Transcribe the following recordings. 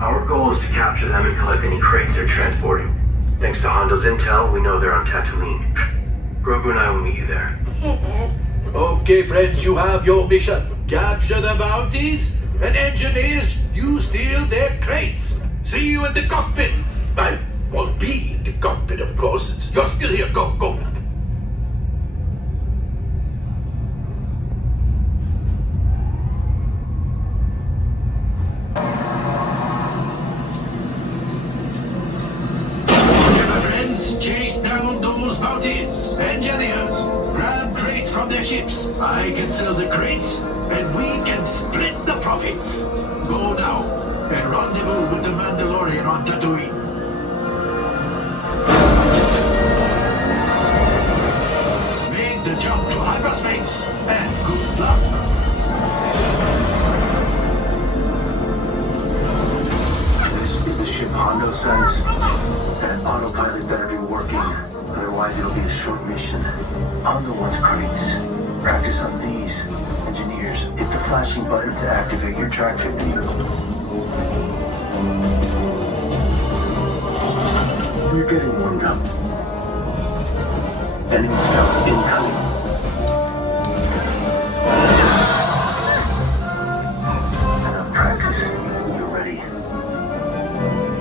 Our goal is to capture them and collect any crates they're transporting. Thanks to Hondo's intel, we know they're on Tatooine. Grogu and I will meet you there. Okay, friends, you have your mission. Capture the bounties, and engineers, you steal their crates. See you in the cockpit. I won't be in the cockpit, of course. You're still here. Go, go. Chase down those bounties. Engineers, grab crates from their ships. I can sell the crates, and we can split the profits. Go now, and rendezvous with the Mandalorian on Tatooine. Make the jump to hyperspace, and good luck. This is the ship Hondo sends. That autopilot better be working, otherwise it'll be a short mission. Hondo wants crates. Practice on these. Engineers, hit the flashing button to activate your tractor beam. You're getting warmed up. Enemy scouts incoming. Enough practice. You're ready.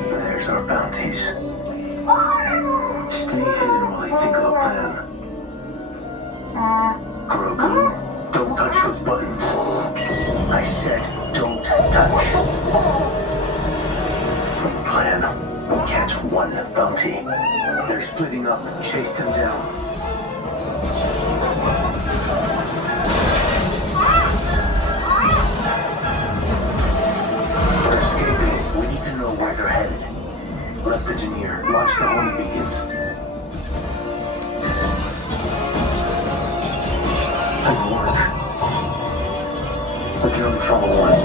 There's our bounties. Stay hidden while I think of a plan. Grogu, don't touch those buttons. I said don't touch. New plan. We catch one bounty. They're splitting up. Chase them down. They're escaping. We need to know where they're headed. Left engineer, launch the home beacons. Didn't work. We can only follow one.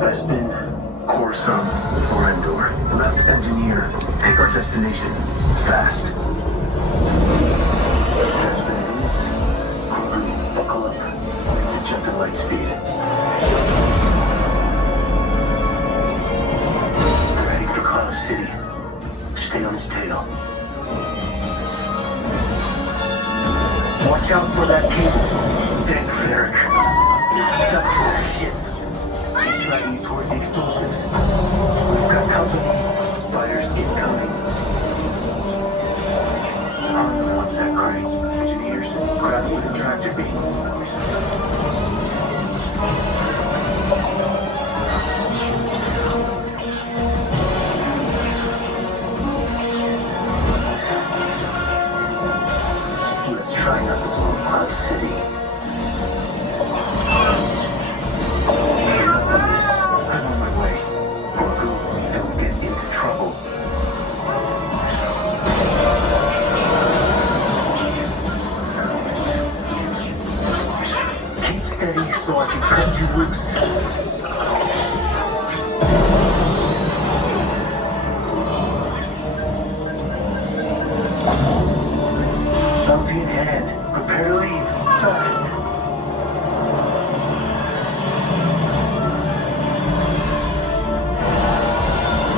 Bespin, Coruscant, or Endor. Left engineer, pick our destination. Fast. Bespin it is. Grogu, buckle up. Make the jump to light speed. City. Stay on his tail. Watch out for that cable. Dang Ferric. He's stuck to that ship. He's driving you towards the explosives. We've got company. Fighters incoming. Hondo wants that crate. Engineers, grab it with a tractor beam. Try not to blow Cloud City. Enough of this. I'm on my way. Grogu, don't get into trouble. Keep steady so I can cut you loose. Bounty in hand. Prepare to leave. Fast.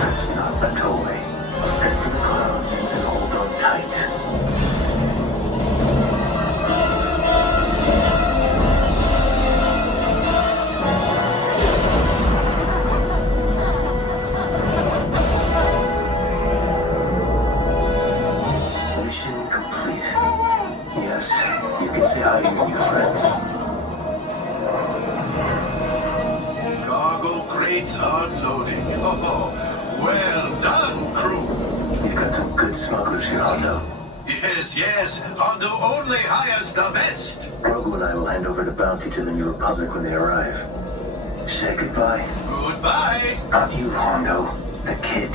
That's not a getaway. Head for the clouds and hold on tight. Mission complete. Yes, you can say hi to your friends. Cargo crates unloading. Oh, well done, crew. You've got some good smugglers here, Hondo. Yes, Hondo only hires the best. Grogu and I will hand over the bounty to the New Republic when they arrive. Say goodbye. Goodbye. Not you, Hondo. The kid.